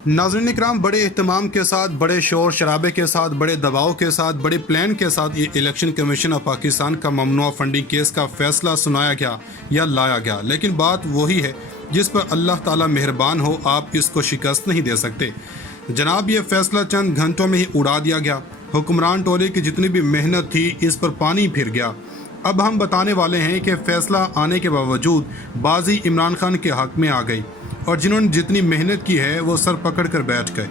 नाज़रीन इकराम, बड़े एहतमाम के साथ, बड़े शोर शराबे के साथ, बड़े दबाव के साथ, बड़े प्लान के साथ ये इलेक्शन कमीशन ऑफ पाकिस्तान का ममनुआ फंडिंग केस का फैसला सुनाया गया या लाया गया। लेकिन बात वही है जिस पर अल्लाह ताला मेहरबान हो, आप इसको शिकस्त नहीं दे सकते। जनाब, ये फैसला चंद घंटों में ही उड़ा दिया गया। हुक्मरान टोले की जितनी भी मेहनत थी इस पर पानी फिर गया। अब हम बताने वाले हैं कि फैसला आने के बावजूद बाजी इमरान खान के हक में आ गई और जिन्होंने जितनी मेहनत की है वो सर पकड़ कर बैठ गए।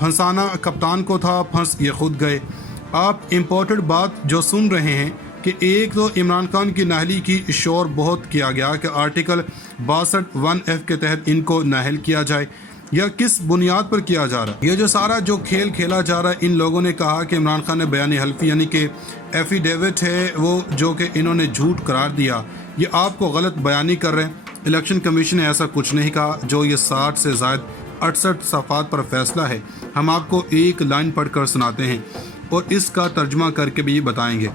फंसाना कप्तान को था, फंस ये खुद गए। आप इम्पोर्टेड बात जो सुन रहे हैं कि एक तो इमरान खान की नाहली की शोर बहुत किया गया कि आर्टिकल 62(1)(f) के तहत इनको नाहल किया जाए, या किस बुनियाद पर किया जा रहा है। ये जो सारा जो खेल खेला जा रहा है, इन लोगों ने कहा कि इमरान खान ने बयान हल्फी यानी कि एफिडेविट है वो जो कि इन्होंने झूठ करार दिया, ये आपको गलत बयानी कर रहे हैं। इलेक्शन कमीशन ने ऐसा कुछ नहीं कहा। जो ये 60 से ज़ायद 68 सफ़ात पर फैसला है, हम आपको एक लाइन पढ़ कर सुनाते हैं और इसका तर्जमा करके भी ये बताएंगे।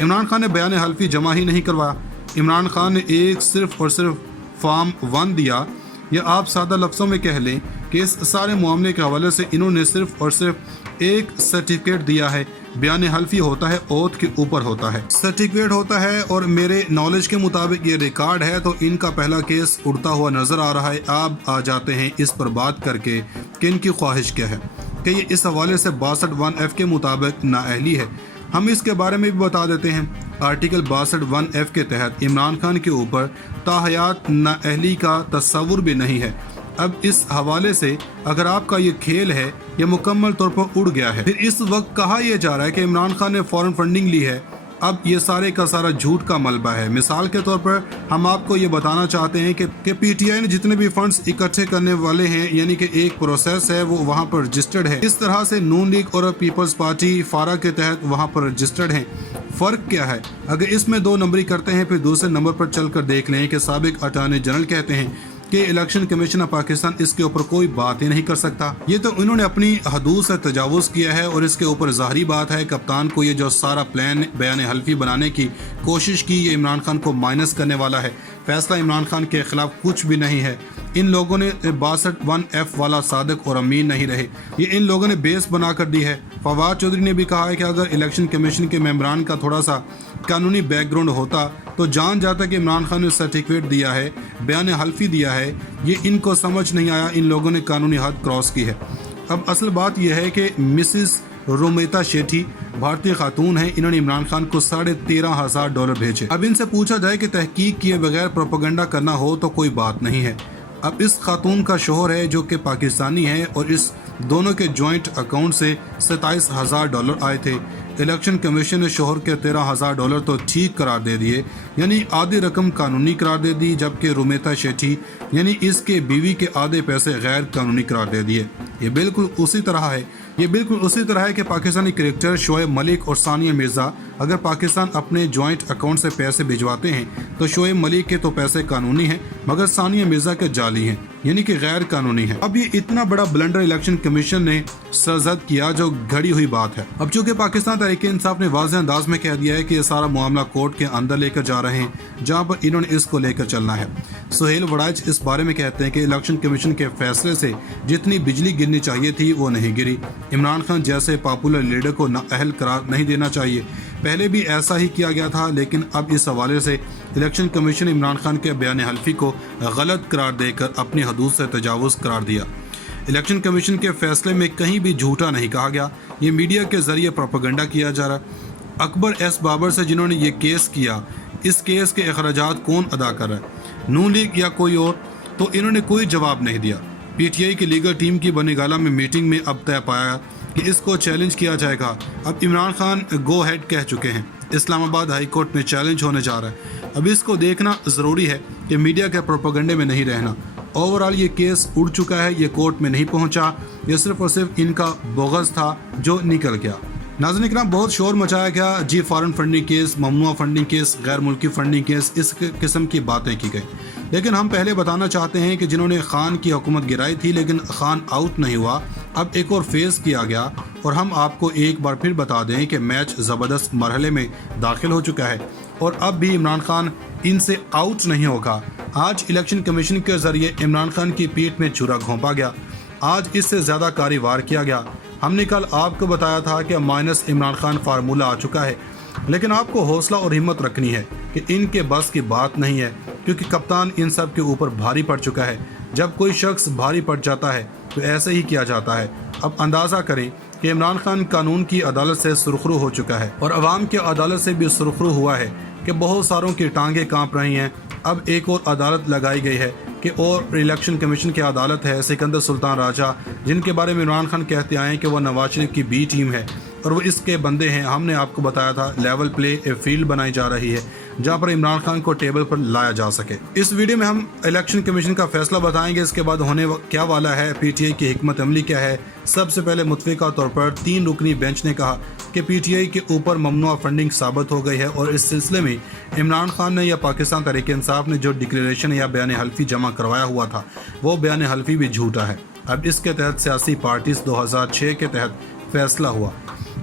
इमरान खान ने बयान हल्फी जमा ही नहीं करवाया। इमरान खान ने एक सिर्फ और सिर्फ फॉर्म 1 दिया, या आप सादा लफ्ज़ों में कह लें कि इस सारे मामले के हवाले से इन्होंने सिर्फ और सिर्फ एक सर्टिफिकेट दिया है। बयान हल्फी होता है, ओथ के ऊपर होता है, सर्टिफिकेट होता है, और मेरे नॉलेज के मुताबिक ये रिकॉर्ड है। तो इनका पहला केस उड़ता हुआ नज़र आ रहा है। आप आ जाते हैं इस पर बात करके कि इनकी ख्वाहिश क्या है, कि ये इस हवाले से 62(1)(f) के मुताबिक नाअहली है। हम इसके बारे में भी बता देते हैं। आर्टिकल 62(1)(f) के तहत इमरान खान के ऊपर ताहयात नाअहली का तस्वुर भी नहीं है। अब इस हवाले से अगर आपका ये खेल है, ये मुकम्मल तौर पर उड़ गया है। फिर इस वक्त कहा यह जा रहा है कि इमरान खान ने फॉरेन फंडिंग ली है। अब ये सारे का सारा झूठ का मलबा है। मिसाल के तौर पर हम आपको ये बताना चाहते हैं कि पीटीआई ने जितने भी फंड्स इकट्ठे करने वाले हैं, यानी कि एक प्रोसेस है, वो वहाँ पर रजिस्टर्ड है। इस तरह से नून लीग और पीपल्स पार्टी फारा के तहत वहाँ पर रजिस्टर्ड है। फ़र्क क्या है? अगर इसमें 2 नंबरी करते हैं, फिर दूसरे नंबर पर चल कर देख लें कि साबिक अटॉर्नी जनरल कहते हैं कि इलेक्शन कमीशन ऑफ पाकिस्तान इसके ऊपर कोई बात ही नहीं कर सकता। ये तो इन्होंने अपनी हदूद से तजावुज़ किया है, और इसके ऊपर ज़ाहरी बात है कप्तान को ये जो सारा प्लान बयान हल्फी बनाने की कोशिश की, ये इमरान खान को माइनस करने वाला है। फैसला इमरान खान के खिलाफ कुछ भी नहीं है। इन लोगों ने 62(1)(f) वाला सादक और अमीन नहीं रहे, ये इन लोगों ने बेस बना कर दी है। फवाद चौधरी ने भी कहा है कि अगर इलेक्शन कमीशन के मेंबरान का थोड़ा सा कानूनी बैकग्राउंड होता तो जान जाता कि इमरान खान ने सर्टिफिकेट दिया है, बयान हल्फी दिया है। ये इनको समझ नहीं आया, इन लोगों ने कानूनी हद क्रॉस की है। अब असल बात यह है कि मिसिस रोमेता शेठी भारतीय खातून है, इन्होंने इमरान खान को $13,500 भेजे। अब इनसे पूछा जाए कि तहकीक किए बगैर प्रोपेगेंडा करना हो तो कोई बात नहीं है। अब इस खातून का शोहर है जो कि पाकिस्तानी है, और इस दोनों के जॉइंट अकाउंट से $27,000 आए थे। इलेक्शन कमीशन ने शोहर के $13,000 तो ठीक करार दे दिए, यानी आधी रकम कानूनी करार दे दी, जबकि रुमेता शेठी यानी इसके बीवी के आधे पैसे गैर कानूनी करार दे दिए। ये बिल्कुल उसी तरह है कि पाकिस्तानी क्रिकेटर शोएब मलिक और सानिया मिर्ज़ा अगर पाकिस्तान अपने जॉइंट अकाउंट से पैसे भिजवाते हैं तो शोएब मलिक के तो पैसे कानूनी हैं, मगर सानिया मिर्ज़ा के जाली हैं, यानी कि गैर कानूनी है। अब ये इतना बड़ा ब्लंडर इलेक्शन कमीशन ने सरजद किया जो घड़ी हुई बात है। अब चूंकि पाकिस्तान तहरीक इंसाफ ने वाज़ेह अंदाज में कह दिया है कि ये सारा मामला कोर्ट के अंदर लेकर जा रहे हैं, जहाँ पर इन्होंने इसको लेकर चलना है। सुहेल वड़ाइच इस बारे में कहते हैं कि इलेक्शन कमीशन के फैसले से जितनी बिजली गिरनी चाहिए थी वो नहीं गिरी। इमरान खान जैसे पॉपुलर लीडर को नाअहल करार नहीं देना चाहिए। पहले भी ऐसा ही किया गया था, लेकिन अब इस हवाले से इलेक्शन कमीशन इमरान खान के बयान हल्फी को गलत करार देकर अपनी हदूद से तजावुज़ करार दिया। इलेक्शन कमीशन के फैसले में कहीं भी झूठा नहीं कहा गया, ये मीडिया के जरिए प्रोपेगेंडा किया जा रहा। अकबर एस बाबर से जिन्होंने ये केस किया, इस केस के अखराजात कौन अदा कर रहा है, नून लीग या कोई और? तो इन्होंने कोई जवाब नहीं दिया। पीटीआई की लीगल टीम की बनीगाला में मीटिंग में अब तय पाया कि इसको चैलेंज किया जाएगा। अब इमरान खान गो हेड कह चुके हैं, इस्लामाबाद हाई कोर्ट में चैलेंज होने जा रहा है। अब इसको देखना ज़रूरी है कि मीडिया के प्रोपेगेंडे में नहीं रहना। ओवरऑल ये केस उड़ चुका है, ये कोर्ट में नहीं पहुंचा, ये सिर्फ और सिर्फ इनका बोगस था जो निकल गया। नाज़रीन इकराम, बहुत शोर मचाया गया जी, फॉरेन फंडिंग केस, ममनुआ फंडिंग केस, गैर मुल्की फंडिंग केस, इस किस्म की बातें की गई। लेकिन हम पहले बताना चाहते हैं कि जिन्होंने खान की हुकूमत गिराई थी लेकिन खान आउट नहीं हुआ, अब एक और फेज़ किया गया। और हम आपको एक बार फिर बता दें कि मैच ज़बरदस्त मरहले में दाखिल हो चुका है और अब भी इमरान खान इनसे आउट नहीं होगा। आज इलेक्शन कमीशन के जरिए इमरान खान की पीठ में छुरा घोंपा गया। آج اس سے زیادہ کاری وار کیا گیا۔ ہم نے کل آپ کو بتایا تھا کہ مائنس عمران خان فارمولہ آ چکا ہے، لیکن آپ کو حوصلہ اور ہمت رکھنی ہے کہ ان کے بس کی بات نہیں ہے، کیونکہ کپتان ان سب کے اوپر بھاری پڑ چکا ہے۔ جب کوئی شخص بھاری پڑ جاتا ہے تو ایسے ہی کیا جاتا ہے۔ اب اندازہ کریں کہ عمران خان قانون کی عدالت سے سرخرو ہو چکا ہے اور عوام کی عدالت سے بھی سرخرو ہوا ہے کہ بہت ساروں کی ٹانگیں کانپ رہی ہیں۔ اب ایک اور عدالت لگائی گئی ہے کہ اور الیکشن کمیشن کی عدالت ہے سکندر سلطان راجہ، جن کے بارے میں عمران خان کہتے آئے ہیں کہ وہ نواز شریف کی بی ٹیم ہے اور وہ اس کے بندے ہیں۔ ہم نے آپ کو بتایا تھا لیول پلے فیلڈ بنائی جا رہی ہے جہاں پر عمران خان کو ٹیبل پر لایا جا سکے۔ اس ویڈیو میں ہم الیکشن کمیشن کا فیصلہ بتائیں گے، اس کے بعد ہونے کیا والا ہے، پی ٹی آئی کی حکمت عملی کیا ہے۔ سب سے پہلے متفقہ طور پر 3 رکنی بینچ نے کہا کہ پی ٹی آئی کے اوپر ممنوع فنڈنگ ثابت ہو گئی ہے اور اس سلسلے میں عمران خان نے یا پاکستان تحریک انصاف نے جو ڈکلیریشن یا بیان حلفی جمع کروایا ہوا تھا وہ بیان حلفی بھی جھوٹا ہے۔ اب اس کے تحت سیاسی پارٹیز 2006 کے تحت فیصلہ ہوا۔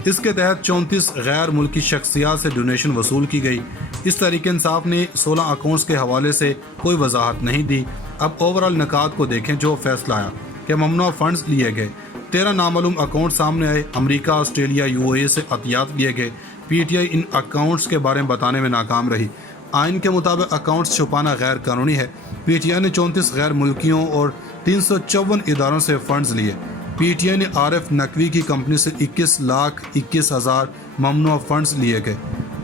اس کے تحت 34 غیر ملکی شخصیات سے ڈونیشن وصول کی گئی۔ اس تحریک انصاف نے 16 اکاؤنٹس کے حوالے سے کوئی وضاحت نہیں دی۔ اب اوورال نکات کو دیکھیں جو فیصلہ آیا کہ ممنوع فنڈز لیے گئے، 13 نامعلوم اکاؤنٹ سامنے آئے، امریکہ، آسٹریلیا، یو اے سے عطیات لیے گئے۔ P T I in accounts کے بارے میں بتانے میں ناکام رہی۔ آئین کے مطابق اکاؤنٹس چھپانا غیر قانونی ہے۔ پی ٹی آئی نے 34 غیر ملکیوں اور 354 اداروں سے فنڈز لیے۔ پی ٹی آئی نے عارف نقوی کی کمپنی سے 21,21,000 ممنوع فنڈز لیے گئے۔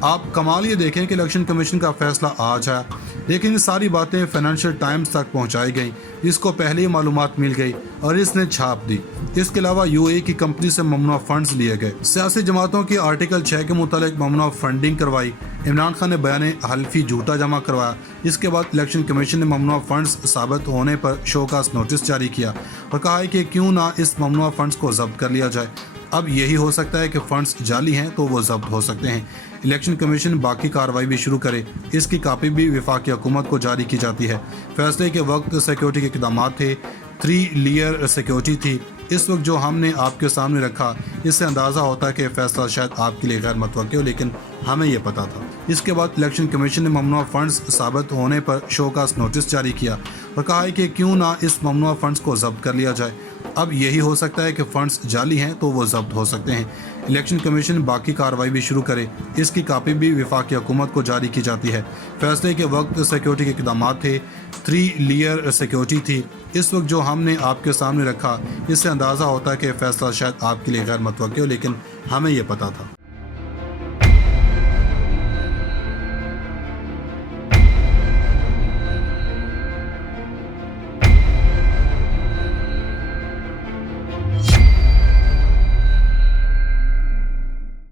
آپ کمال یہ دیکھیں کہ الیکشن کمیشن کا فیصلہ آج آیا، لیکن یہ ساری باتیں فائنینشیل ٹائمز تک پہنچائی گئیں، اس کو پہلے ہی معلومات مل گئی اور اس نے چھاپ دی۔ اس کے علاوہ یو اے کی کمپنی سے ممنوع فنڈز لیے گئے۔ سیاسی جماعتوں کی آرٹیکل 6 کے متعلق ممنوع فنڈنگ کروائی۔ عمران خان نے بیان حلفی جھوٹا جمع کروایا۔ اس کے بعد الیکشن کمیشن نے ممنوع فنڈز ثابت ہونے پر شوکاز نوٹس جاری کیا اور کہا ہے کہ کیوں نہ اس ممنوع فنڈز کو ضبط کر لیا جائے۔ اب یہی ہو سکتا ہے کہ فنڈز جعلی ہیں تو وہ ضبط ہو سکتے ہیں۔ الیکشن کمیشن باقی کارروائی بھی شروع کرے، اس کی کاپی بھی وفاقی حکومت کو جاری کی جاتی ہے۔ فیصلے کے وقت سیکیورٹی کے اقدامات تھے، 3 لیئر سیکیورٹی تھی۔ اس وقت جو ہم نے آپ کے سامنے رکھا، اس سے اندازہ ہوتا ہے کہ فیصلہ شاید آپ کے لیے غیر متوقع ہو، لیکن ہمیں یہ پتا تھا۔ اس کے بعد الیکشن کمیشن نے ممنوع فنڈز ثابت ہونے پر شوکاز نوٹس جاری کیا اور کہا ہے کہ کیوں نہ اس ممنوع فنڈز کو ضبط کر لیا جائے۔ اب یہی ہو سکتا ہے کہ فنڈز جعلی ہیں تو وہ ضبط ہو سکتے ہیں۔ الیکشن کمیشن باقی کارروائی بھی شروع کرے، اس کی کاپی بھی وفاقی حکومت کو جاری کی جاتی ہے۔ فیصلے کے وقت سیکیورٹی کے اقدامات تھے، 3 لیئر سیکیورٹی تھی۔ اس وقت جو ہم نے آپ کے سامنے رکھا، اس سے اندازہ ہوتا ہے کہ فیصلہ شاید آپ کے لیے غیر متوقع ہو، لیکن ہمیں یہ پتا تھا۔